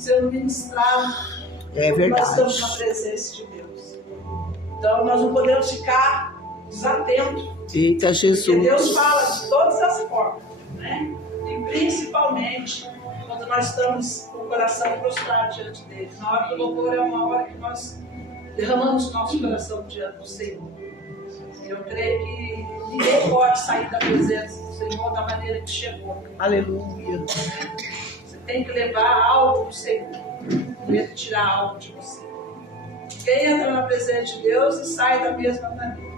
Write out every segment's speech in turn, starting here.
sendo ministrado. É verdade. Nós estamos na presença de Deus. Então nós não podemos ficar desatentos. Eita, Jesus. Porque Deus fala de todas as formas, né? E principalmente quando nós estamos com o coração prostrado diante dele. Na hora do louvor é uma hora que nós derramamos o nosso coração diante do Senhor. Eu creio que ninguém pode sair da presença do Senhor da maneira que chegou. Aleluia. Você tem que levar algo do Senhor, ele tirar algo de você. Quem entra na presença de Deus e sai da mesma maneira.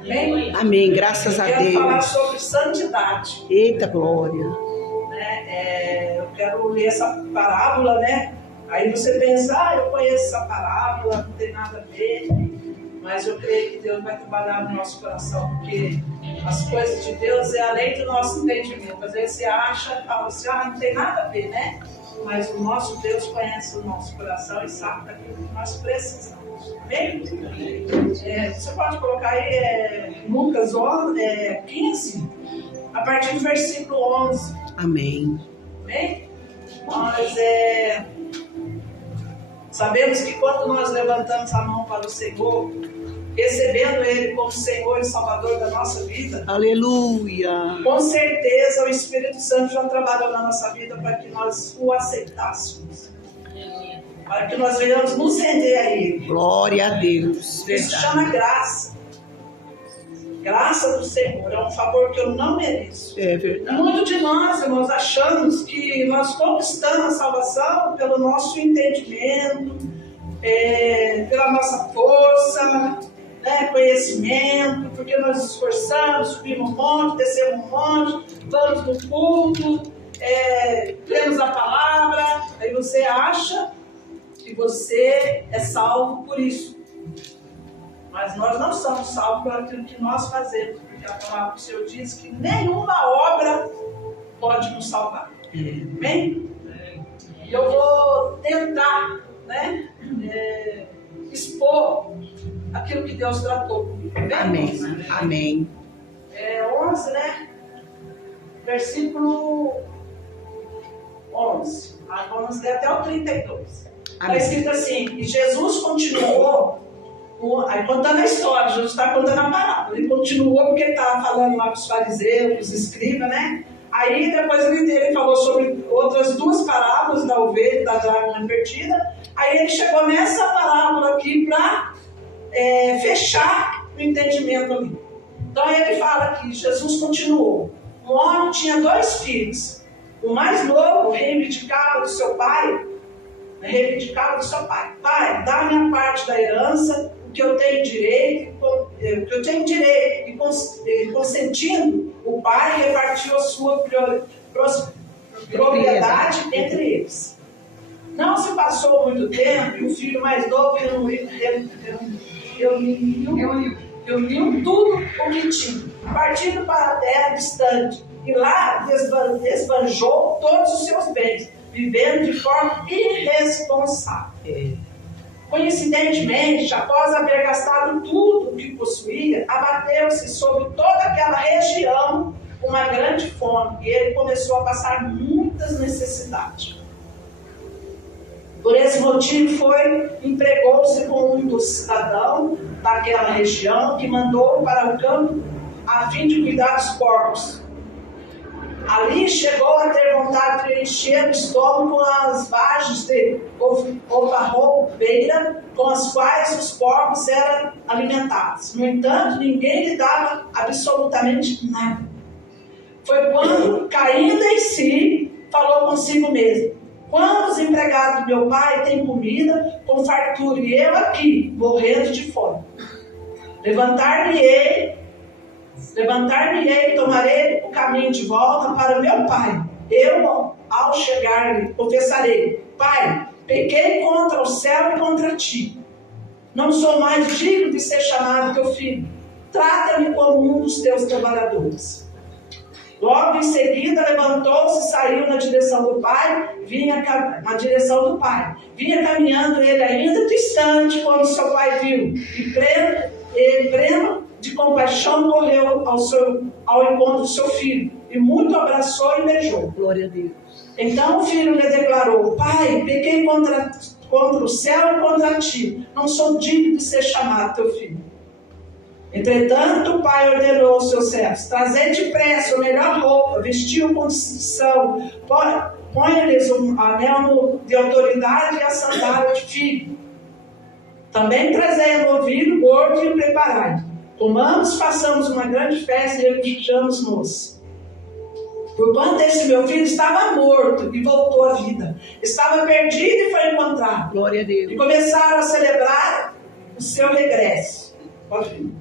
Amém? Amém, graças a Deus. Eu quero falar sobre santidade. Eita, glória. Eu quero ler essa parábola, né? Aí você pensa, eu conheço essa parábola, não tem nada a ver. Mas eu creio que Deus vai trabalhar no nosso coração, porque as coisas de Deus é além do nosso entendimento. Às vezes você acha, fala assim, não tem nada a ver, né? Mas o nosso Deus conhece o nosso coração e sabe daquilo que nós precisamos. Amém? Você pode colocar aí Lucas 15, a partir do versículo 11. Amém. Amém? Nós sabemos que quando nós levantamos a mão para o Senhor, recebendo Ele como Senhor e Salvador da nossa vida, aleluia, com certeza o Espírito Santo já trabalhou na nossa vida para que nós o aceitássemos, para que nós venhamos nos render a Ele. Glória a Deus. Isso se chama graça. Graça do Senhor, é um favor que eu não mereço. É verdade. Muitos de nós, irmãos, achamos que nós conquistamos a salvação pelo nosso entendimento, pela nossa força, né, conhecimento, porque nós nos esforçamos, subimos um monte, descemos um monte, vamos no culto, lemos a palavra, aí você acha que você é salvo por isso. Mas nós não somos salvos por aquilo que nós fazemos, porque a palavra do Senhor diz que nenhuma obra pode nos salvar. Amém? E eu vou tentar, né, expor aquilo que Deus tratou comigo. Amém. Amém. 11, né? Versículo 11. Vamos ler até o 32. Está escrito assim: e Jesus continuou. Aí contando a história, Jesus está contando a parábola. Ele continuou porque ele estava falando lá com os fariseus, os escribas, né? Aí depois ele falou sobre outras duas parábolas da ovelha e da dracma perdida. Aí ele chegou nessa parábola aqui para fechar o entendimento ali. Então ele fala que Jesus continuou. Um homem tinha 2 filhos. O mais novo reivindicava do seu pai, pai, dá a minha parte da herança, que eu tenho direito, e consentindo, o pai repartiu a sua propriedade entre eles. Não se passou muito tempo e o filho mais novo reuniu tudo o que tinha, partindo para a terra distante, e lá desbanjou todos os seus bens, vivendo de forma irresponsável. Coincidentemente, após haver gastado tudo o que possuía, abateu-se sobre toda aquela região uma grande fome e ele começou a passar muitas necessidades. Por esse motivo empregou-se com um dos cidadãos daquela região que mandou para o campo a fim de cuidar dos porcos. Ali chegou a ter vontade de encher o estômago com as vagens de ovarrobeira com as quais os porcos eram alimentados. No entanto, ninguém lhe dava absolutamente nada. Foi quando, caindo em si, falou consigo mesmo: quantos empregados do meu pai têm comida com fartura e eu aqui, morrendo de fome? Levantar-me-ei e tomarei o caminho de volta para o meu pai. Eu, ao chegar-lhe, confessarei: Pai, pequei contra o céu e contra ti. Não sou mais digno de ser chamado teu filho. Trata-me como um dos teus trabalhadores. Logo em seguida levantou-se e saiu na direção do pai. Vinha caminhando ele ainda distante quando seu pai viu. E pleno de compaixão correu ao encontro do seu filho. E muito abraçou e beijou. Glória a Deus. Então o filho lhe declarou: pai, pequei contra o céu e contra ti, não sou digno de ser chamado teu filho. Entretanto o pai ordenou aos seus servos: trazei depressa a melhor roupa, vestiu com distinção, põe-lhes um anel de autoridade e a sandália de filho. Também trazei o novilho gordo e preparai. Comamos, façamos uma grande festa e regozijamos-nos. Porquanto esse meu filho estava morto e voltou à vida, estava perdido e foi encontrado. Glória a Deus. E começaram a celebrar o seu regresso. Pode vir.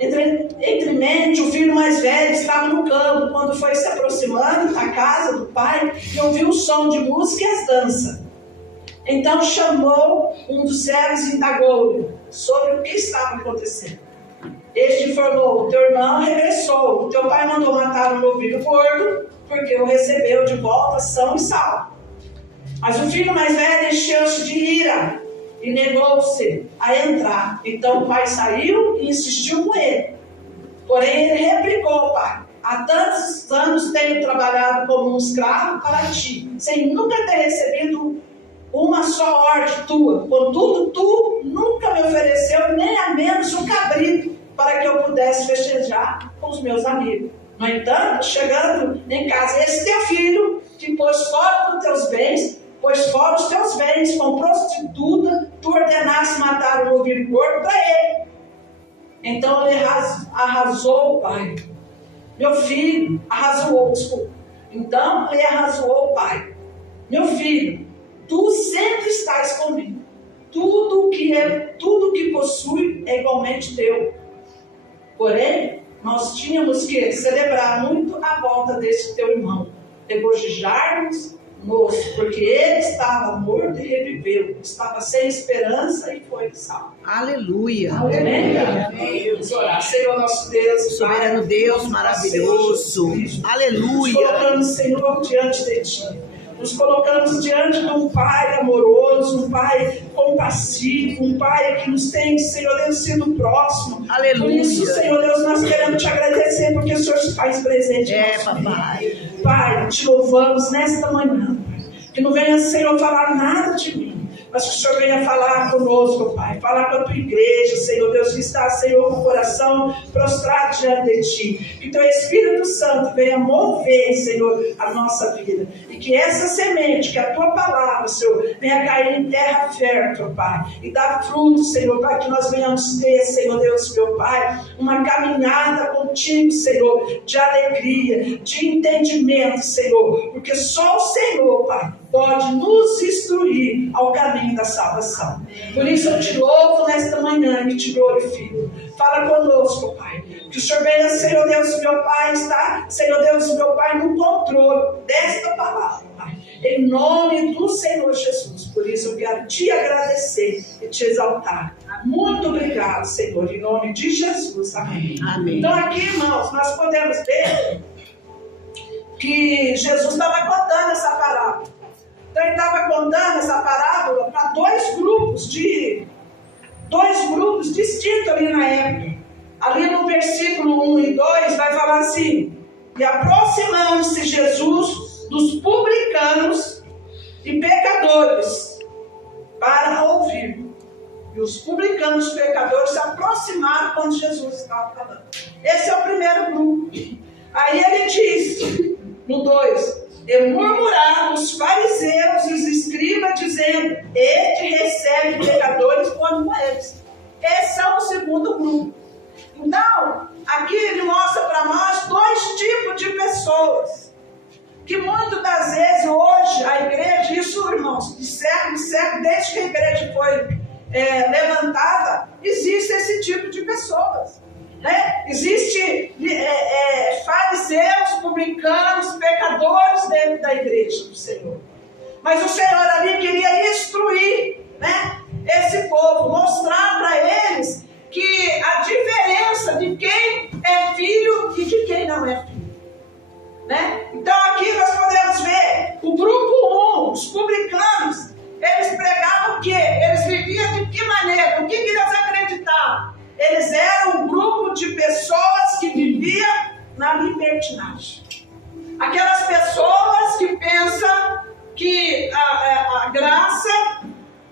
Entremente, o filho mais velho estava no campo, quando foi se aproximando da casa do pai e ouviu o som de música e as danças. Então chamou um dos servos e indagou-lhe sobre o que estava acontecendo. Este informou: teu irmão regressou, teu pai mandou matar o novilho gordo, porque o recebeu de volta são e salvo. Mas o filho mais velho encheu-se de ira e negou-se a entrar. Então o pai saiu e insistiu com ele. Porém ele replicou ao pai: há tantos anos tenho trabalhado como um escravo para ti, sem nunca ter recebido uma só ordem tua. Contudo, tu nunca me ofereceu nem a menos um cabrito para que eu pudesse festejar com os meus amigos. No entanto, chegando em casa esse teu filho, que pôs fora os teus bens, com prostituta, tu ordenaste matar o novilho gordo para ele. Então ele arrasou o pai. Meu filho, Então ele arrasou o pai. Meu filho, tu sempre estás comigo. Tudo que possui é igualmente teu. Porém, nós tínhamos que celebrar muito a volta desse teu irmão, regozijar-nos, porque ele estava morto e reviveu, estava sem esperança e foi salvo. Aleluia. Aleluia. Vamos orar. Senhor nosso Deus, soberano Deus maravilhoso. Aleluia. Nos colocamos, Senhor, diante de ti. Nos colocamos diante de um Pai amoroso, um Pai compassivo, um Pai que nos tem, Senhor Deus, sido próximo. Aleluia. Por isso, Senhor Deus, nós queremos te agradecer porque o Senhor se faz presente. Papai. Pai, te louvamos nesta manhã. Que não venha, Senhor, falar nada de mim, mas que o Senhor venha falar conosco, Pai. Falar com a tua igreja, Senhor Deus, que está, Senhor, com o coração prostrado diante de ti. Que teu Espírito Santo venha mover, Senhor, a nossa vida. E que essa semente, que a tua palavra, Senhor, venha cair em terra fértil, Pai. E dar fruto, Senhor, para que nós venhamos ter, Senhor Deus, meu Pai, uma caminhada contigo, Senhor, de alegria, de entendimento, Senhor. Porque só o Senhor, Pai, pode nos instruir ao caminho da salvação. Por isso eu te louvo nesta manhã e te glorifico. Fala conosco, Pai. Que o Senhor venha, Senhor Deus, meu Pai, está, Senhor Deus, meu Pai, no controle desta palavra, Pai. Em nome do Senhor Jesus. Por isso eu quero te agradecer e te exaltar. Muito obrigado, Senhor, em nome de Jesus. Amém. Amém. Então aqui, irmãos, nós podemos ver que Jesus estava contando essa parábola. Então ele estava contando essa parábola para dois grupos distintos ali na época. Ali no versículo 1 e 2 vai falar assim: e aproximando-se Jesus dos publicanos e pecadores para ouvir. E os publicanos e pecadores se aproximaram quando Jesus estava falando. Esse é o primeiro grupo. Aí ele diz, no 2: e murmuraram os fariseus e os escribas, dizendo: este recebe pecadores como eles. Esse é o segundo grupo. Então, aqui ele mostra para nós dois tipos de pessoas. Que muitas das vezes hoje a igreja, isso, irmãos, de século em século, desde que a igreja foi levantada, existe esse tipo de pessoas. Né? Existe fariseus, publicanos, pecadores dentro da igreja do Senhor. Mas o Senhor ali queria instruir, né, esse povo, mostrar para eles que a diferença de quem é filho e de quem não é filho. Né? Então aqui nós podemos ver o grupo 1, os publicanos, eles pregavam o quê? Eles viviam de que maneira? O que eles acreditavam? Eles eram um grupo de pessoas que viviam na libertinagem. Aquelas pessoas que pensam que a graça,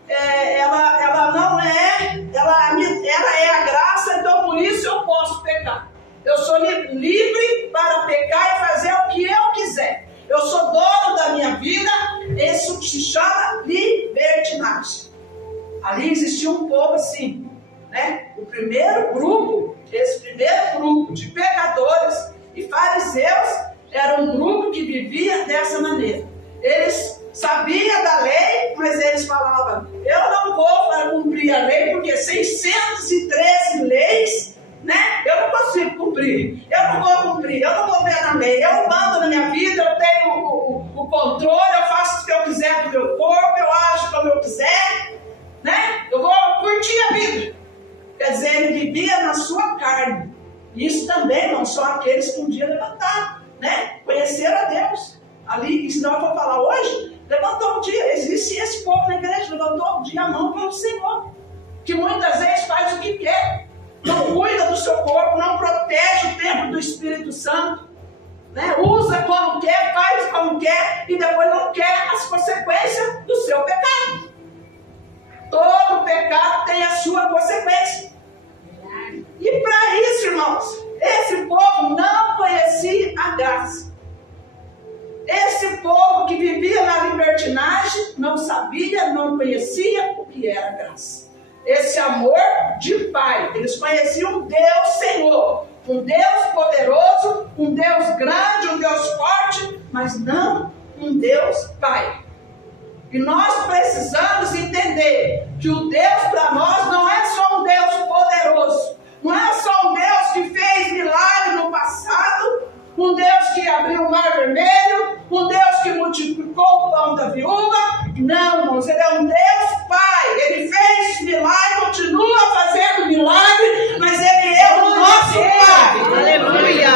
ela não é, ela é a graça, então por isso eu posso pecar. Eu sou livre para pecar e fazer o que eu quiser. Eu sou dono da minha vida. Isso se chama libertinagem. Ali existia um povo assim, né? Esse primeiro grupo de pecadores e fariseus era um grupo que vivia dessa maneira. Eles sabiam da lei, mas eles falavam: eu não vou cumprir a lei, porque 613 leis, né? Eu não consigo cumprir, eu não vou ver na lei, eu mando na minha vida, eu tenho o controle, eu faço o que eu quiser com o meu corpo, eu acho como eu quiser, né? Eu vou curtir a vida. Quer dizer, ele vivia na sua carne. Isso também não são aqueles que um dia levantaram, né? Conheceram a Deus. Ali, se nós for falar hoje, levantou um dia, existe esse povo na igreja, levantou um dia a mão para o Senhor, que muitas vezes faz o que quer, não cuida do seu corpo, não protege o templo do Espírito Santo, né? Usa como quer, faz como quer, e depois não quer as consequências do seu pecado. Todo pecado tem a sua consequência. E para isso, irmãos, esse povo não conhecia a graça. Esse povo que vivia na libertinagem não sabia, não conhecia o que era graça. Esse amor de Pai. Eles conheciam um Deus Senhor, um Deus poderoso, um Deus grande, um Deus forte, mas não um Deus Pai. E nós precisamos entender que o Deus para nós não é só um Deus poderoso, não é só um Deus que fez milagre no passado, um Deus que abriu o mar vermelho, um Deus que multiplicou o pão da viúva. Não, irmãos, ele é um Deus Pai. Ele fez milagre, continua fazendo milagre, mas ele é o nosso Pai. Aleluia!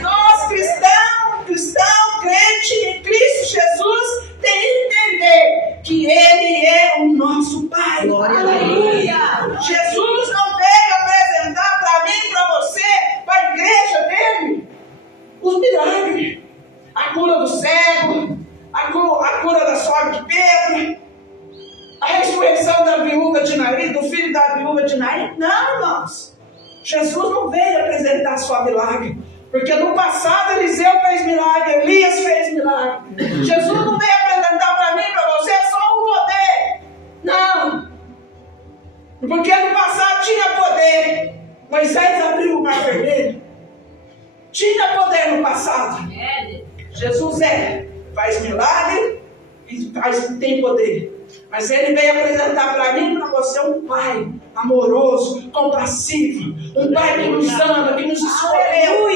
Nós cristão, crente em Cristo Jesus, tem que entender que ele é o nosso Pai. Glória a Deus. Jesus não veio apresentar para mim e para você, para a igreja dele, os milagres, a cura do cego, a cura da sogra de Pedro, a ressurreição da viúva de Naim, do filho da viúva de Naim. Não, irmãos, Jesus não veio apresentar só milagre, porque no passado Eliseu fez milagre, Elias fez milagre. Jesus não veio apresentar para mim e para você só um poder, não, porque no passado tinha poder. Moisés abriu o mar vermelho, tinha poder no passado. Jesus faz milagre e tem poder. Mas ele veio apresentar para mim e para você um Pai amoroso, compassivo, um Pai que nos ama, que nos escolheu.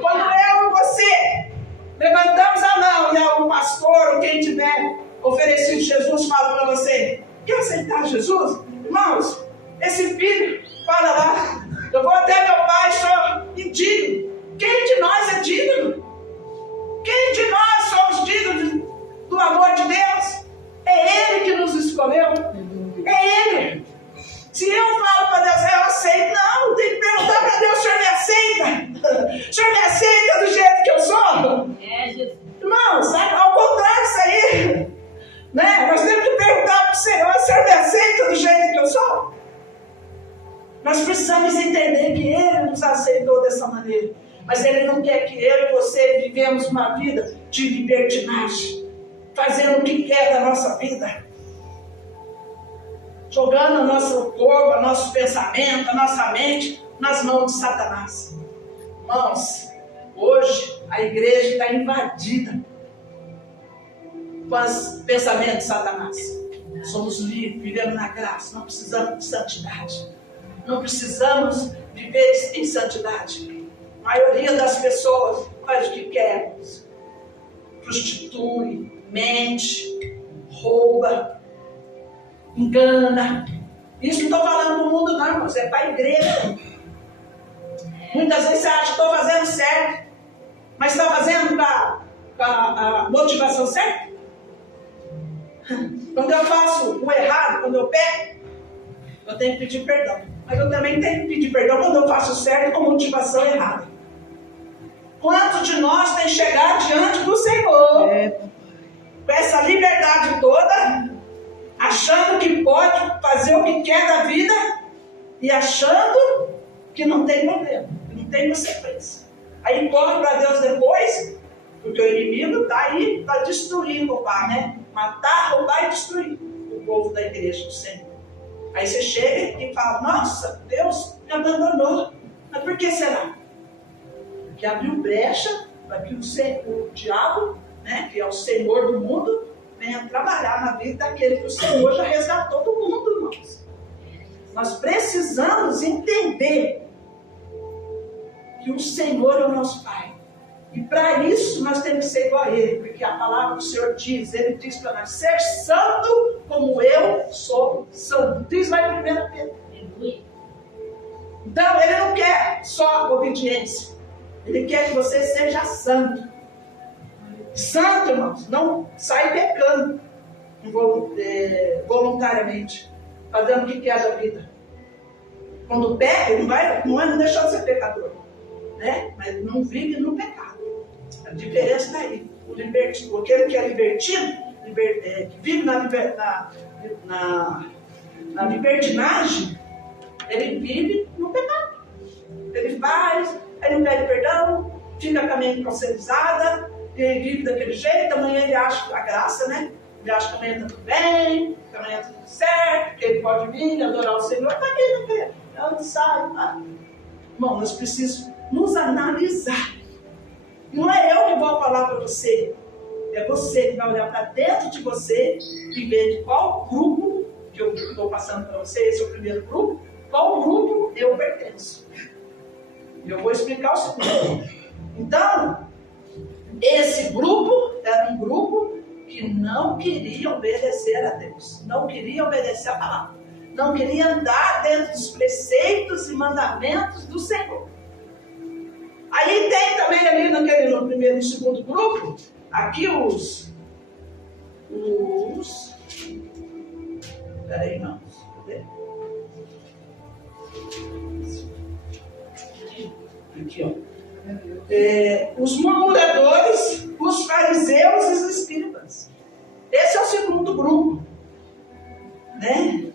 Quando eu e você levantamos a mão e o pastor ou quem tiver oferecido Jesus fala para você: quer aceitar Jesus? Irmãos, esse filho fala lá: eu vou até meu pai, sou indigno. Quem de nós é digno? Quem de nós somos dignos do amor de Deus? É Ele que nos escolheu. É Ele. Se eu falo para Deus, eu aceito. Não, tem que perguntar para Deus: o Senhor me aceita? O Senhor me aceita do jeito que eu sou? Irmãos, ao contrário disso aí, né? Nós temos que perguntar para o Senhor: o Senhor me aceita do jeito que eu sou? Nós precisamos entender que Ele nos aceitou dessa maneira. Mas Ele não quer que eu e você vivemos uma vida de libertinagem, fazendo o que quer da nossa vida, jogando o nosso corpo, nosso pensamento, a nossa mente nas mãos de Satanás. Irmãos, hoje a igreja está invadida com os pensamentos de Satanás. Somos livres, vivemos na graça, não precisamos de santidade. Não precisamos viver em santidade. A maioria das pessoas faz o que quer. Prostitui, mente, rouba, engana. Isso não estou falando do mundo não, irmãos, é para a igreja. Muitas vezes você acha que estou fazendo certo, mas está fazendo para a motivação certa? Quando eu faço o errado, quando eu peco, eu tenho que pedir perdão. Mas eu também tenho que pedir perdão quando eu faço o certo com motivação errada. Quantos de nós tem chegado diante do Senhor com essa liberdade toda, achando que pode fazer o que quer da vida e achando que não tem problema, que não tem consequência. Aí corre para Deus depois, porque o inimigo está aí para destruir, roubar, né? Matar, roubar e destruir o povo da igreja do Senhor. Aí você chega e fala, nossa, Deus me abandonou. Mas por que será? Porque abriu brecha para que o diabo, né, que é o Senhor do mundo, venha trabalhar na vida daquele que o Senhor já resgatou do mundo, irmãos. Nós precisamos entender que o Senhor é o nosso Pai. E para isso nós temos que ser igual a Ele, porque a palavra do Senhor diz, Ele diz para nós, ser santo como eu sou santo. Diz lá em 1 Pedro. Então Ele não quer só obediência, Ele quer que você seja santo. Santo, irmãos, não sai pecando voluntariamente, fazendo o que quer da vida. Quando peca, ele não deixa de ser pecador, né? Mas não vive no pecado. A diferença está aí. Aquele que é libertino, que vive na libertinagem, ele vive no pecado. Ele faz, ele não pede perdão, fica com a mente processada, ele vive daquele jeito, amanhã ele acha a graça, né? Ele acha que amanhã está tudo bem, que amanhã está tudo certo, que ele pode vir adorar o Senhor, está aqui, não quer. Ela não sai. Bom, nós precisamos nos analisar. Não é eu que vou falar para você, é você que vai olhar para dentro de você e ver de qual grupo que eu estou passando para você, esse é o primeiro grupo, qual grupo eu pertenço. E eu vou explicar o segundo. Então, esse grupo era um grupo que não queria obedecer a Deus, não queria obedecer a palavra, não queria andar dentro dos preceitos e mandamentos do Senhor. Aí tem também ali no primeiro e segundo grupo, aqui peraí, não, cadê? Aqui, ó. Os murmuradores, os fariseus e os escribas. Esse é o segundo grupo, né?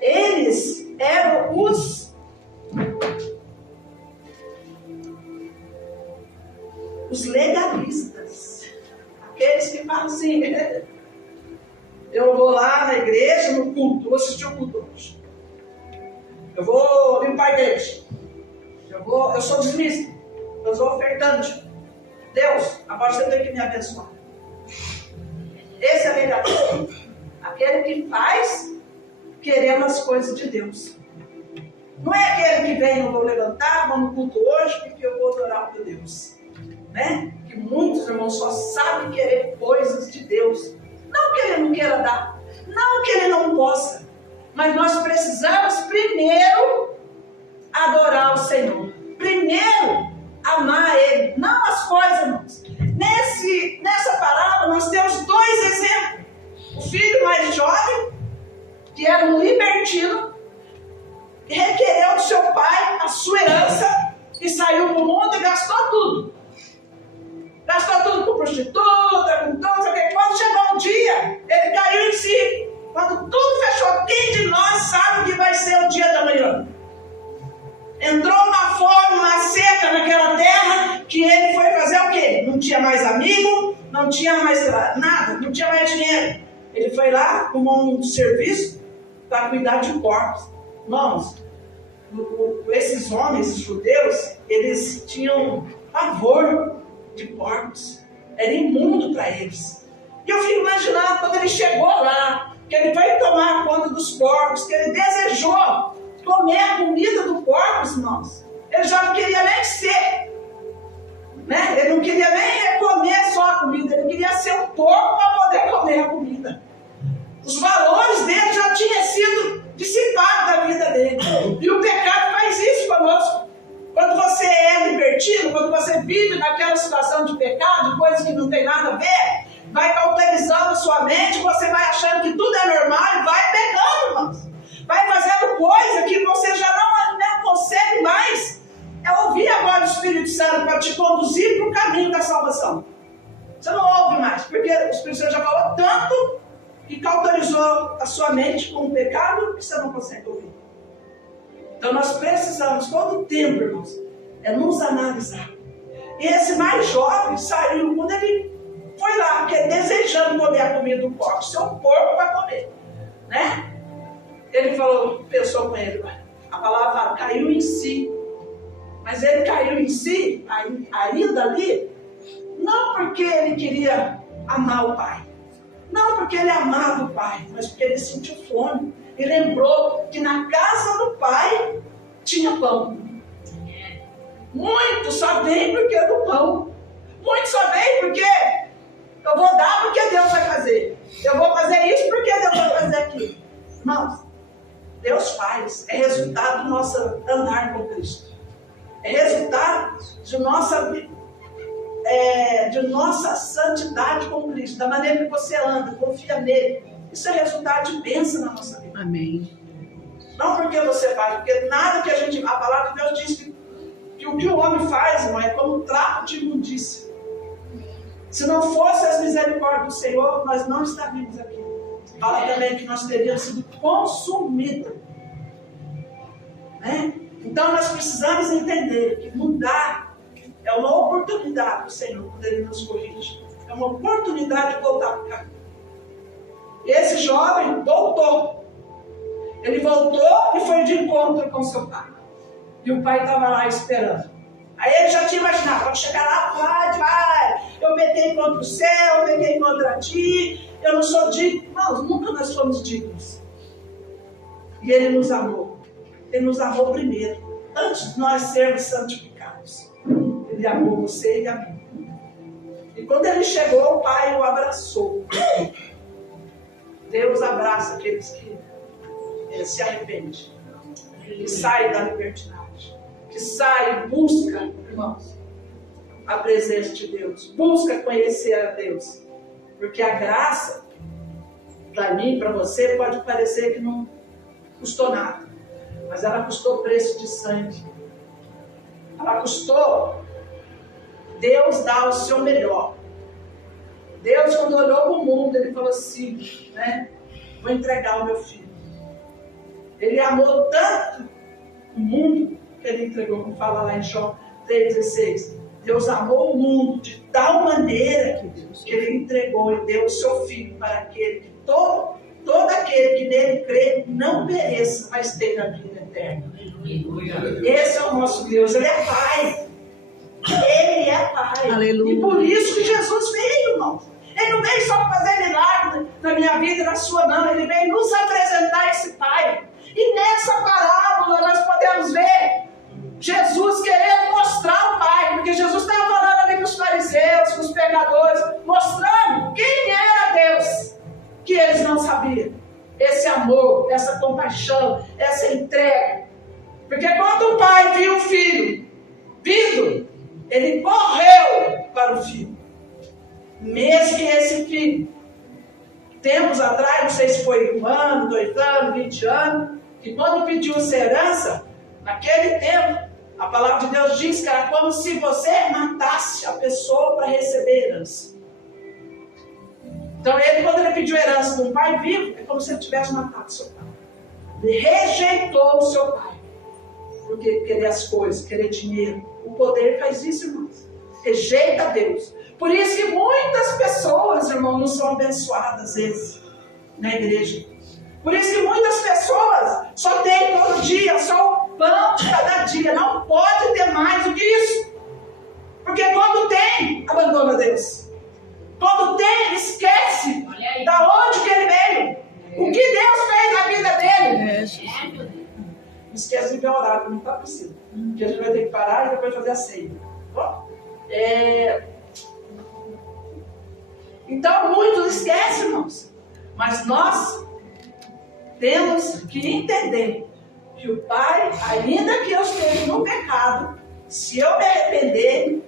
Eles eram os legalistas, aqueles que falam assim, eu vou lá na igreja, no culto, vou assistir o culto hoje, eu vou limpar a igreja, eu sou dizimista, eu sou ofertante, Deus, agora você tem que me abençoar. Esse é legalista, aquele que faz querendo as coisas de Deus. Não é aquele que vem, eu vou levantar, vou no culto hoje, porque eu vou adorar o meu Deus. Né? Que muitos irmãos só sabem querer coisas de Deus. Não que ele não queira dar, não que ele não possa, mas nós precisamos primeiro adorar o Senhor, primeiro amar Ele, não as coisas, irmãos. Nessa palavra nós temos dois exemplos. O filho mais jovem, que era um libertino, que requereu do seu pai a sua herança e saiu para o mundo e gastou tudo. Gastou tudo com prostituta, com tudo, quando chegou um dia, ele caiu em si. Quando tudo fechou, quem de nós sabe que vai ser o dia da manhã? Entrou uma fome, uma seca naquela terra, que ele foi fazer o quê? Não tinha mais amigo, não tinha mais nada, não tinha mais dinheiro. Ele foi lá, arrumou um serviço para cuidar de porcos. Irmãos, esses homens judeus, eles tinham pavor de porcos, era imundo para eles. E eu fico imaginando quando ele chegou lá, que ele foi tomar conta dos porcos, que ele desejou comer a comida do porco, irmãos. Ele já não queria nem ser, né? Ele não queria nem comer só a comida, ele queria ser um porco para poder comer a comida. Os valores dele já tinham sido dissipados da vida dele. E o pecado faz isso conosco. Quando você é libertino, quando você vive naquela situação de pecado, de coisas que não tem nada a ver, vai cauterizando a sua mente, você vai achando que tudo é normal e vai pecando, irmãos. Vai fazendo coisa que você já não consegue mais é ouvir agora o Espírito Santo para te conduzir para o caminho da salvação. Você não ouve mais, porque o Espírito Santo já falou tanto e cauterizou a sua mente com o pecado que você não consegue ouvir. Então nós precisamos, todo o tempo, irmãos, é nos analisar. E esse mais jovem saiu, quando ele foi lá, desejando comer a comida do porco, ser um porco para comer, né? Ele falou, pensou com ele, a palavra fala, caiu em si. Mas ele caiu em si, ainda ali, não porque ele queria amar o pai, não porque ele amava o pai, mas porque ele sentiu fome. E lembrou que na casa do pai tinha pão. Muitos só vêm porque é do pão. Muitos só vêm porque eu vou dar porque Deus vai fazer. Eu vou fazer isso porque Deus vai fazer aquilo. Irmãos, Deus faz. É resultado do nosso andar com Cristo. É resultado de nossa santidade com Cristo. Da maneira que você anda, confia nele. Isso é resultado de bênção na nossa vida. Amém. Não porque você faz, porque nada que a palavra de Deus diz que o que o homem faz, irmão, é como um trapo de imundícia. Se não fosse as misericórdias do Senhor, nós não estaríamos aqui. Fala também que nós teríamos sido consumidos. Né? Então nós precisamos entender que mudar é uma oportunidade do Senhor, quando Ele nos corrige. É uma oportunidade de voltar para o caminho. Esse jovem voltou. Ele voltou e foi de encontro com seu pai. E o pai estava lá esperando. Aí ele já tinha imaginado, quando chegar lá, pai, eu pequei contra o céu, eu pequei contra ti, eu não sou digno. Irmãos, nunca nós fomos dignos. E ele nos amou. Ele nos amou primeiro, antes de nós sermos santificados. Ele amou você e a mim. E quando ele chegou, o pai o abraçou. Deus abraça aqueles que se arrependem, que saem da libertinagem, que saem e busca, irmãos, a presença de Deus, busca conhecer a Deus, porque a graça, para mim, para você, pode parecer que não custou nada, mas ela custou preço de sangue, ela custou Deus dar o seu melhor. Deus, quando olhou para o mundo, Ele falou assim, né? Vou entregar o meu filho. Ele amou tanto o mundo que Ele entregou, como fala lá em João 3,16. Deus amou o mundo de tal maneira que Ele entregou e deu o seu filho para aquele que todo aquele que nele crê não pereça, mas tenha a vida eterna. Esse é o nosso Deus, Ele é Pai. Ele é Pai. Aleluia. E por isso que Jesus veio, irmão. Ele não veio só para fazer milagre na minha vida e na sua, não. Ele veio nos apresentar esse Pai. E nessa parábola nós podemos ver Jesus querendo mostrar o Pai. Porque Jesus estava falando ali com os fariseus, com os pecadores, mostrando quem era Deus, que eles não sabiam. Esse amor, essa compaixão, essa entrega. Porque quando o Pai viu o Filho vindo, Ele correu para o filho. Mesmo que esse filho, tempos atrás, não sei se foi 1 ano, 2 anos, 20 anos, que quando pediu essa herança, naquele tempo, a palavra de Deus diz que era como se você matasse a pessoa para receber herança. Então ele, quando ele pediu herança de um pai vivo, é como se ele tivesse matado seu pai. Ele rejeitou o seu pai. Porque querer as coisas, querer dinheiro, o poder faz isso, irmãos. Rejeita Deus. Por isso que muitas pessoas, irmão, não são abençoadas, às vezes, na igreja. Por isso que muitas pessoas só têm todo dia, só o pão de cada dia. Não pode ter mais do que isso. Porque quando tem, abandona Deus. Quando tem, esquece da onde que ele veio. O que Deus fez na vida dele. Não esquece de ver orar, porque não está possível. Porque a gente vai ter que parar e depois fazer a ceia. Bom? Então, muitos esquecem, irmãos. Mas nós temos que entender que o Pai, ainda que eu esteja no pecado, se eu me arrepender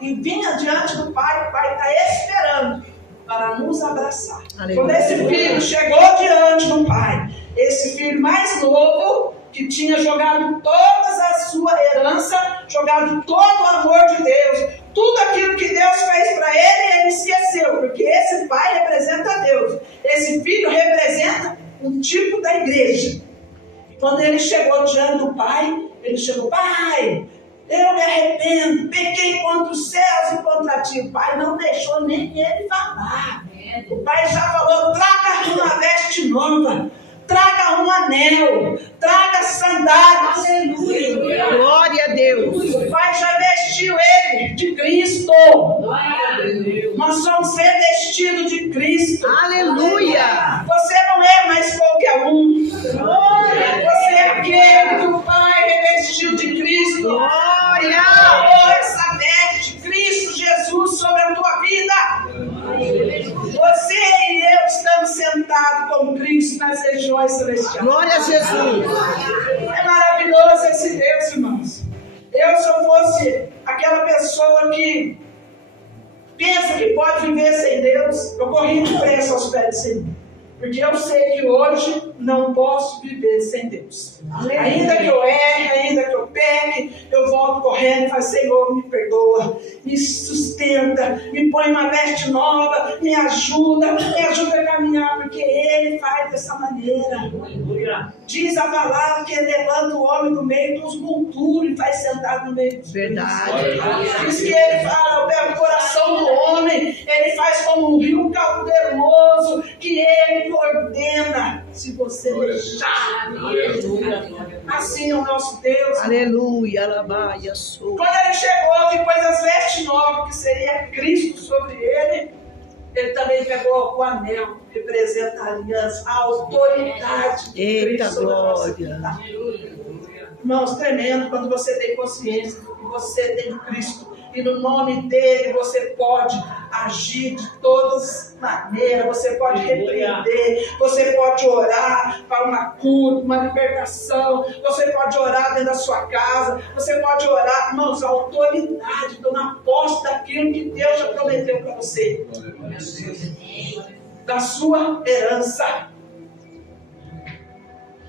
e vir adiante do Pai, o Pai está esperando para nos abraçar. Aleluia. Quando esse filho chegou diante do Pai, esse filho mais novo, que tinha jogado todas as sua herança, jogado todo o amor de Deus, tudo aquilo que Deus fez para ele, ele esqueceu, porque esse pai representa Deus, esse filho representa um tipo da igreja. Quando ele chegou diante do pai, ele chegou: pai, eu me arrependo, pequei contra os céus e contra ti. O pai não deixou nem ele falar. O pai já falou: traga uma veste nova, traga um anel, traga sandálias. Aleluia. Glória a Deus. O pai já vestiu ele de Cristo. Nós somos revestidos de Cristo. Aleluia. Você não é mais qualquer um. Você é aquele que o pai revestiu de Cristo. Glória. Essa veste, Cristo Jesus, sobre a tua vida. Você e eu estamos sentados com Cristo nas regiões celestiais. Glória a Jesus. É maravilhoso esse Deus, irmãos. Eu, se eu fosse aquela pessoa que pensa que pode viver sem Deus, eu corri de preço aos pés do Senhor. Porque eu sei que hoje não posso viver sem Deus. Ainda que eu erre, ainda que eu peque, eu volto correndo e falo: Senhor, me perdoa, me sustenta, me põe uma veste nova, me ajuda a caminhar, porque Ele faz dessa maneira. Diz a palavra que Ele levanta o homem no meio dos monturos e faz sentar no meio dos verdade. Diz que Ele fala: eu pego o coração do homem, Ele faz como um rio caudaloso, que Ele ordena, se você deixar. Assim é o nosso Deus. Aleluia. Alabaia, sou. Quando ele chegou, que pôs as vestes novas, que seria Cristo sobre ele, ele também pegou o anel, que representa a aliança, a autoridade de Eita, Cristo. glória. Irmãos, tremendo quando você tem consciência que você tem Cristo. E no nome dele você pode agir de todas as maneiras, você pode repreender, você pode orar para uma cura, uma libertação, você pode orar dentro da sua casa, você pode orar, irmãos, a autoridade, tomar posse daquilo que Deus já prometeu para você, da sua herança.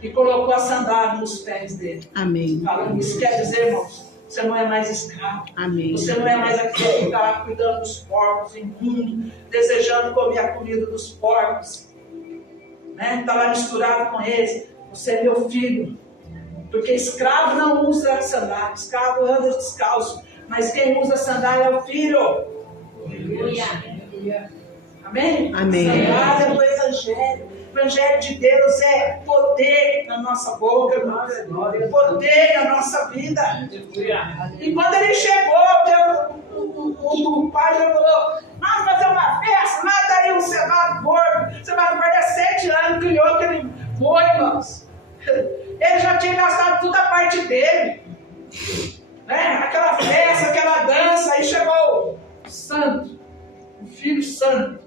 E colocou a sandália nos pés dele. Amém. Falando isso, quer dizer, irmãos, você não é mais escravo. Amém. Você não é mais aquele que está cuidando dos porcos, imundo, desejando comer a comida dos porcos. Está lá misturado com eles. Você é meu filho. Porque escravo não usa sandália. Escravo anda descalço. Mas quem usa sandália é o filho. Amém? Amém. Sandália do Evangelho. O Evangelho de Deus é poder na nossa boca, poder na nossa vida. E quando ele chegou, o pai já falou: vamos fazer uma festa, mata aí um cevado gordo. O cevado gordo há 7 anos, criou aquele boi, irmãos. Ele já tinha gastado toda a parte dele. Aquela festa, aquela dança, aí chegou o santo, o filho santo,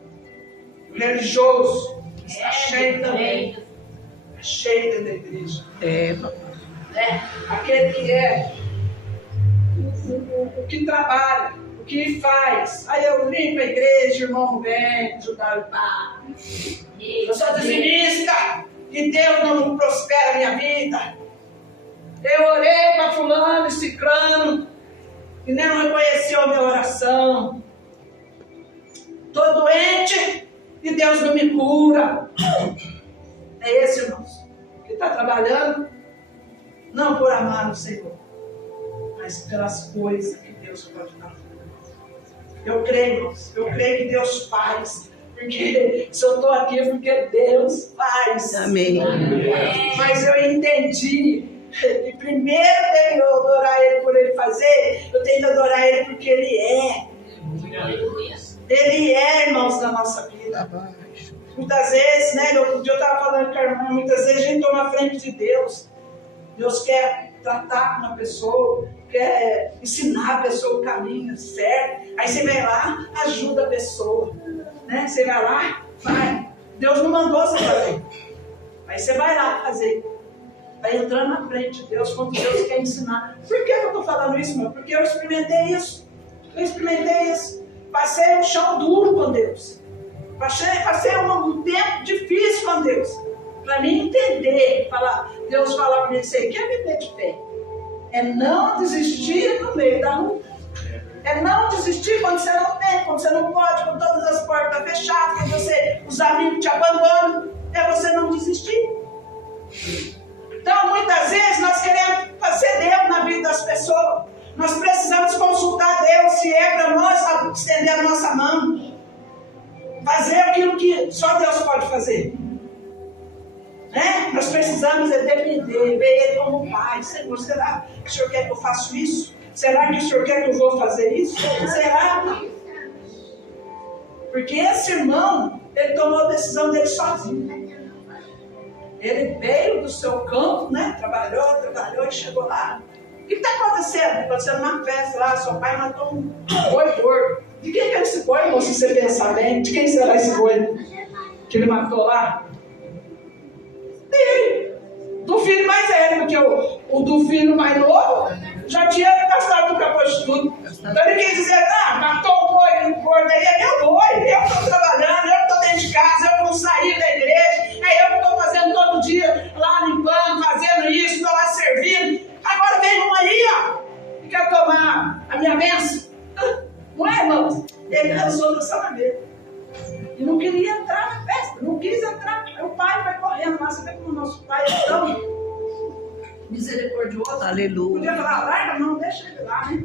o religioso. Está cheio também. Está cheio dentro da igreja. Aquele que é o que trabalha, o que faz. Aí eu limpo a igreja, irmão vem, ajudar o pai. Eu sou dizimista, que Deus não prospera a minha vida. Eu orei para fulano e ciclano, e não reconheceu a minha oração. Estou doente e Deus não me cura. É esse, irmãos, que está trabalhando, não por amar o Senhor, mas pelas coisas que Deus pode dar. Eu creio, irmãos, eu creio que Deus faz. Porque se eu estou aqui é porque Deus faz. Amém. Mas eu entendi. E primeiro tenho que adorar Ele por Ele fazer, eu tenho que adorar Ele porque Ele é. Ele é, irmãos, da nossa vida. Muitas vezes, outro dia eu estava falando com a irmã, muitas vezes a gente toma a frente de Deus. Deus quer tratar com uma pessoa, quer ensinar a pessoa o caminho certo. Aí você vai lá, ajuda a pessoa. Você vai lá, vai. Deus não mandou você fazer. Aí você vai lá fazer. Vai entrando na frente de Deus quando Deus quer ensinar. Por que eu estou falando isso, meu? Porque eu experimentei isso. Passei um chão duro com Deus. Passei um tempo difícil com Deus. Para mim entender, Deus falar para mim: você quer viver de fé? É não desistir no meio da luta. É não desistir quando você não tem, quando você não pode, quando todas as portas fechadas, quando os amigos te abandonam. É você não desistir. Então, muitas vezes, nós queremos fazer Deus na vida das pessoas. Nós precisamos consultar Deus se é para nós estender a nossa mão. Fazer aquilo que só Deus pode fazer. Né? Nós precisamos depender, ver Ele como Pai. Senhor, será que o Senhor quer que eu faça isso? Será que o Senhor quer que eu vou fazer isso? Será? Porque esse irmão, ele tomou a decisão dele sozinho. Ele veio do seu campo, né? Trabalhou e chegou lá. O que está acontecendo? Aconteceu numa festa lá, seu pai matou um boi gordo. De quem é esse boi, moço, se você pensar bem? De quem será esse boi que ele matou lá? Dele. Do filho mais velho, porque o do filho mais novo já tinha gastado o capô de tudo. Então ele quis dizer, matou o boi gordo aí, é meu boi, eu estou trabalhando, eu estou dentro de casa, eu não saí da igreja, é eu que estou fazendo todo dia, lá limpando, fazendo isso, estou lá servindo. Agora vem um aí, ó, que quer tomar a minha bênção. Não é, irmãos? Ele lançou da sala dele. E não queria entrar na festa, não quis entrar. Aí o pai vai correndo lá, você vê como o nosso pai é tão misericordioso. Aleluia. Podia falar, larga, não, deixa ele lá, né?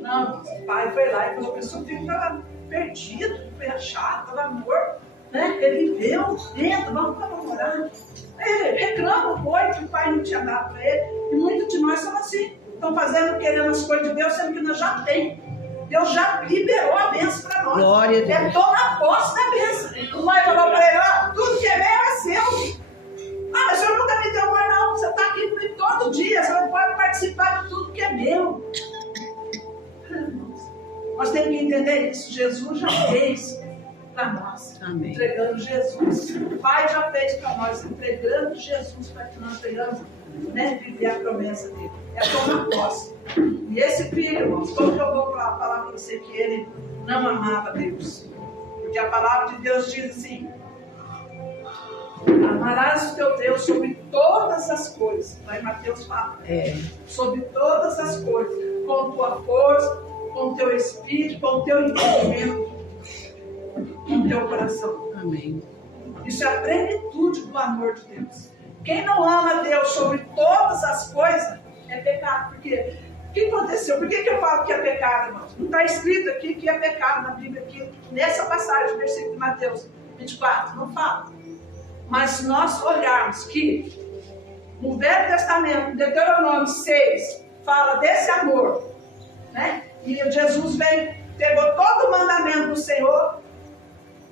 Não, o pai foi lá e falou que o seu filho estava perdido, foi achado, estava morto, né? Ele viveu dentro, vamos namorar. Ele reclama o boi que o pai não tinha dado para ele. E muitos de nós somos assim, estão fazendo, querendo as coisas de Deus, sendo que nós já temos. Deus já liberou a bênção para nós. Glória a Deus. É tomar posse da bênção. O pai falou para ele, tudo que é meu é seu. Mas o senhor nunca me deu amor, não. Você está aqui comigo todo dia, você não pode participar de tudo que é meu. Nós temos que entender isso. Jesus já fez para nós. Amém. Entregando Jesus. O Pai já fez para nós, entregando Jesus para que nós tenhamos, né, viver a promessa dele. É tomar posse. E esse filho, irmãos, como que eu vou falar para você que ele não amava Deus? Porque a palavra de Deus diz assim: amarás o teu Deus sobre todas as coisas. Lá em Mateus fala. Sobre todas as coisas. Com tua força, com o teu espírito, com o teu entendimento, com o teu coração. Amém. Isso é a plenitude do amor de Deus. Quem não ama Deus sobre todas as coisas é pecado. Porque o que aconteceu? Por que eu falo que é pecado, irmãos? Não está escrito aqui que é pecado na Bíblia, aqui, nessa passagem, versículo de Mateus 24, não fala. Mas se nós olharmos que no Velho Testamento, Deuteronômio 6, fala desse amor, né? E Jesus veio, pegou todo o mandamento do Senhor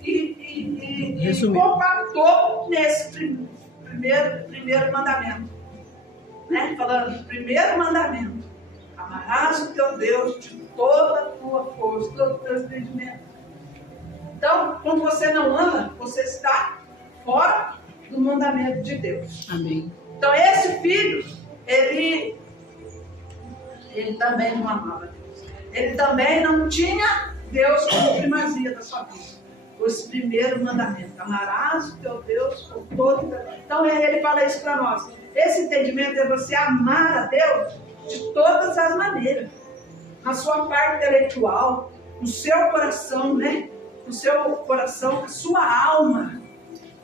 e compactou nesse primeiro mandamento, né? Falando, primeiro mandamento: amarás o teu Deus de toda a tua força, todo o teu entendimento. Então, quando você não ama, você está fora do mandamento de Deus. Amém. Então, esse filho, ele também não amava Deus. Ele também não tinha Deus como primazia da sua vida. Esse primeiro mandamento: amarás o teu Deus com todo o teu... Então, ele fala isso para nós. Esse entendimento é você amar a Deus de todas as maneiras. Na sua parte intelectual, no seu coração, né? No seu coração, na sua alma.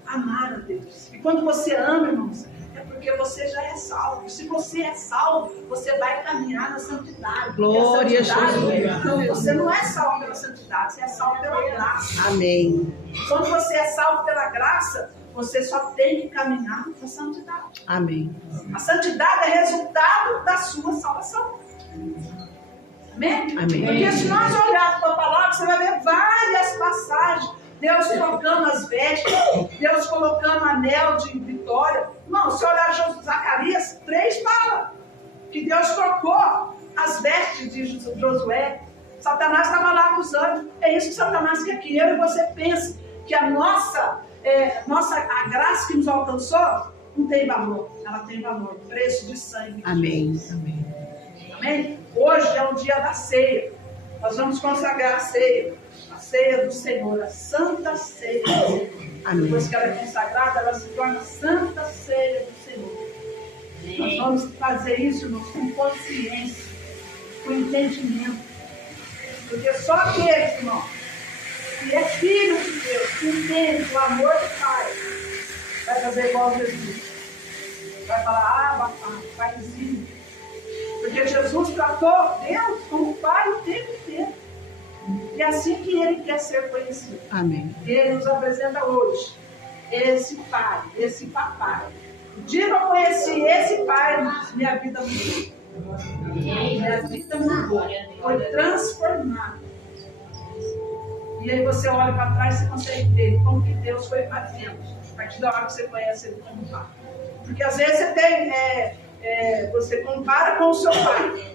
Amar a Deus. E quando você ama, irmãos, é porque você já é salvo. Se você é salvo, você vai caminhar na santidade. Glória a Jesus. Não, você não é salvo pela santidade, você é salvo pela graça. Amém. Quando você é salvo pela graça, você só tem que caminhar na santidade. Amém. A santidade é resultado da sua salvação. Amém? Amém. Porque se nós olharmos para a palavra, você vai ver várias passagens. Deus colocando as vestes, Deus colocando anel de vitória. Não, se olhar Zacarias 3 fala que Deus trocou as vestes de Josué. Satanás estava lá acusando. É isso que Satanás quer que eu e você pense, que a a graça que nos alcançou não tem valor. Ela tem valor, preço de sangue. Amém. Amém. Amém? Hoje é o dia da ceia. Nós vamos consagrar a ceia do Senhor, a santa ceia do Senhor. Amém. Depois que ela é consagrada, ela se torna a santa ceia do Senhor. Nós vamos fazer isso, irmãos, com consciência, com entendimento. Porque só aqueles, irmão, que é filho de Deus, que entende o amor do Pai, vai fazer igual a Jesus. Vai falar, Paizinho. Porque Jesus tratou Deus como Pai o tempo inteiro. E é assim que Ele quer ser conhecido. Amém. Ele nos apresenta hoje esse Pai, esse Papai. O dia que eu conheci esse Pai, minha vida mudou. Minha vida mudou. Foi transformada. E aí você olha para trás e você consegue ver como que Deus foi fazendo. A partir da hora que você conhece Ele como Pai. Porque às vezes você tem, você compara com o seu pai.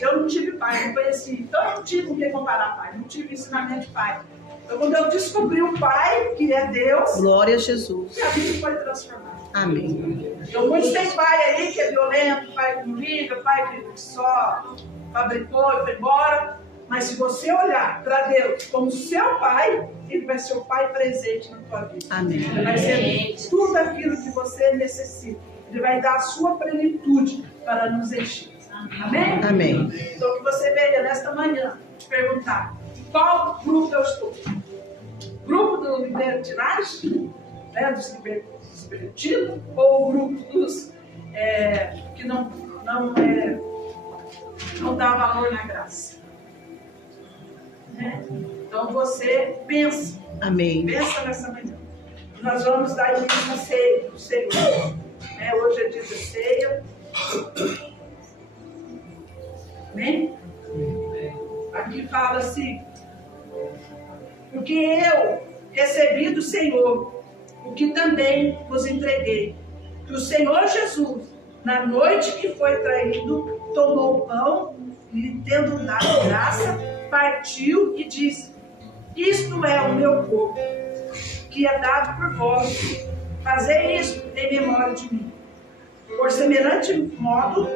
Eu não tive pai, não conheci. Então eu não tive com quem comparar pai. Não tive ensinamento de pai. Então quando eu descobri o Pai, que é Deus, Glória a Jesus. minha vida foi transformada. Amém. Então muitos têm pai aí que é violento, pai que não liga, pai que só fabricou e foi embora. Mas se você olhar para Deus como seu pai, Ele vai ser o pai presente na tua vida. Amém. Ele vai ser tudo aquilo que você necessita. Ele vai dar a sua plenitude para nos encher. Amém? Amém. Então que você venha nesta manhã te perguntar: qual grupo eu estou? Grupo do libertinagem, né, dos libertinos, ou o grupo dos que não dá valor na graça? Então você pensa. Amém. Pensa nessa manhã. Nós vamos dar início à ceia do Senhor. Hoje é dia de ceia. Amém? Aqui fala assim: porque eu recebi do Senhor o que também vos entreguei, que o Senhor Jesus, na noite que foi traído, tomou o pão e, tendo dado graça, partiu e disse: isto é o meu corpo, que é dado por vós. Fazei isto em memória de mim. Por semelhante modo,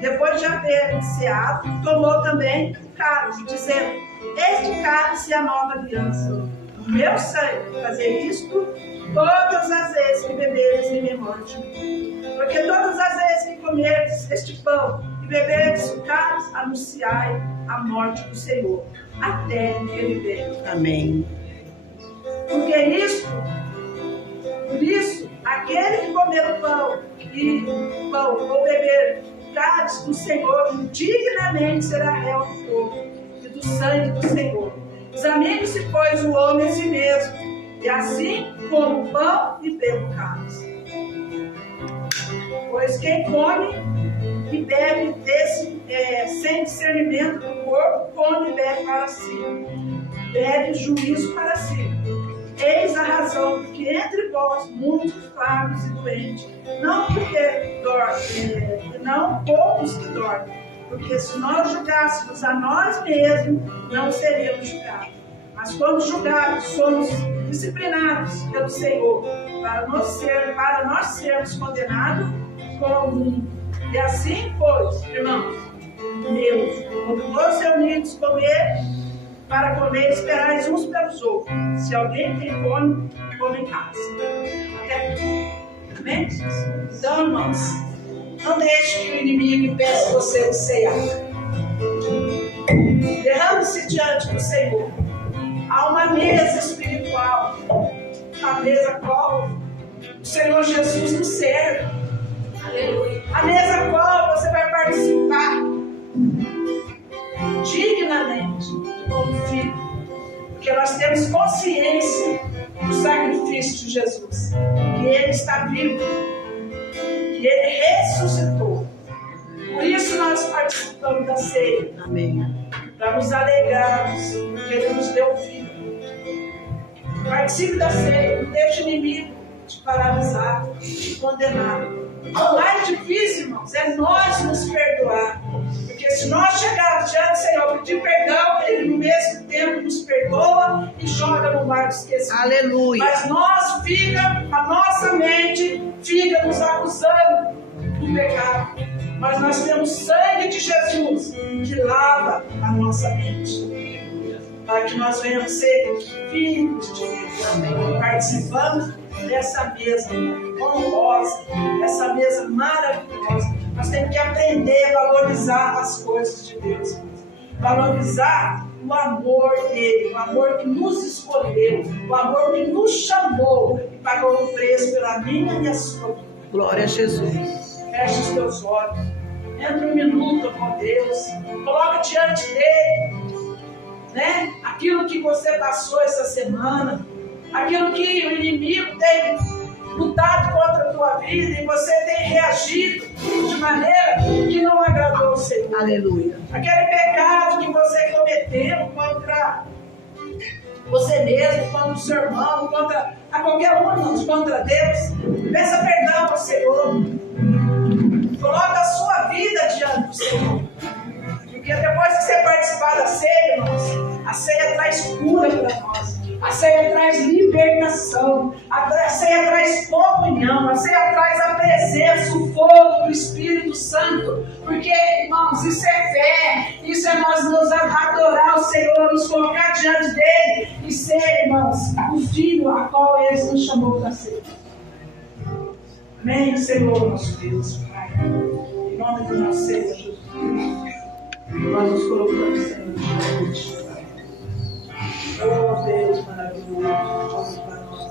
depois de haver ceado, tomou também o cálice, dizendo: este cálice é a nova aliança, o meu sangue. Fazer isto todas as vezes que beberes em memória de mim. Porque todas as vezes que comerdes este pão e beberdes o cálice, anunciai a morte do Senhor, até que Ele venha. Amém. Por isso, aquele que comer o pão ou beber o cálice do Senhor, dignamente será réu do fogo e do sangue do Senhor. Examine-se, pois, o homem a si mesmo, e assim coma o pão e bebe o cálice. Pois quem come e bebe desse sem discernimento do corpo, come e bebe para si, bebe juízo para si. Eis a razão que entre vós muitos fracos e doentes, não porque dormem, não poucos que dormem, porque se nós julgássemos a nós mesmos, não seríamos julgados. Mas quando julgados, somos disciplinados pelo Senhor, para nós sermos condenados com o mundo. E assim, pois, irmãos meus, quando vos reunidos para comer, esperais uns pelos outros. Se alguém tem fome, come em casa. Até aqui. Amém? Então, irmãos, não deixe que o inimigo impeça você de ceiar. Derrame-se diante do Senhor. Há uma mesa espiritual, a mesa qual o Senhor Jesus nos serve. Aleluia. A mesa qual você vai participar dignamente como filho, porque nós temos consciência do sacrifício de Jesus, que Ele está vivo, que Ele ressuscitou. Por isso nós participamos da ceia. Amém. Para nos alegrarmos que Ele nos deu vida. Participe da ceia, não deixe o inimigo te paralisar, te condenar. O mais difícil, irmãos, é nós nos perdoar. Porque se nós chegarmos diante do Senhor pedir perdão, Ele no mesmo tempo nos perdoa e joga no mar do esquecimento. Aleluia. Mas a nossa mente fica nos acusando do pecado. Mas nós temos sangue de Jesus que lava a nossa mente. para que nós venhamos ser filhos de Deus, participando dessa mesa honrosa, dessa mesa maravilhosa. Nós temos que aprender a valorizar as coisas de Deus, valorizar o amor dele, o amor que nos escolheu, o amor que nos chamou e pagou o preço pela minha e a sua vida. Glória a Jesus. Feche os teus olhos, entra um minuto com Deus, coloca diante dele, né? Aquilo que você passou essa semana, aquilo que o inimigo tem lutado contra a tua vida e você tem reagido de maneira que não agradou o Senhor. Aleluia. Aquele pecado que você cometeu contra você mesmo, contra o seu irmão, contra a qualquer um, irmãos, contra Deus. Peça perdão ao Senhor. Coloca a sua vida diante do Senhor. Porque depois que você participar da ceia, irmãos, a ceia traz cura para nós. A ceia traz libertação, a ceia traz comunhão, a ceia traz a presença, o fogo do Espírito Santo. Porque, irmãos, isso é fé, isso é nós nos adorar o Senhor, nos colocar diante dele e ser, irmãos, o filho a qual ele nos chamou para ser. Amém, Senhor, nosso Deus, Pai. Em nome do nosso Senhor Jesus, nós nos colocamos, Senhor, diante de Ti. Oh Deus maravilhoso, olha para nós.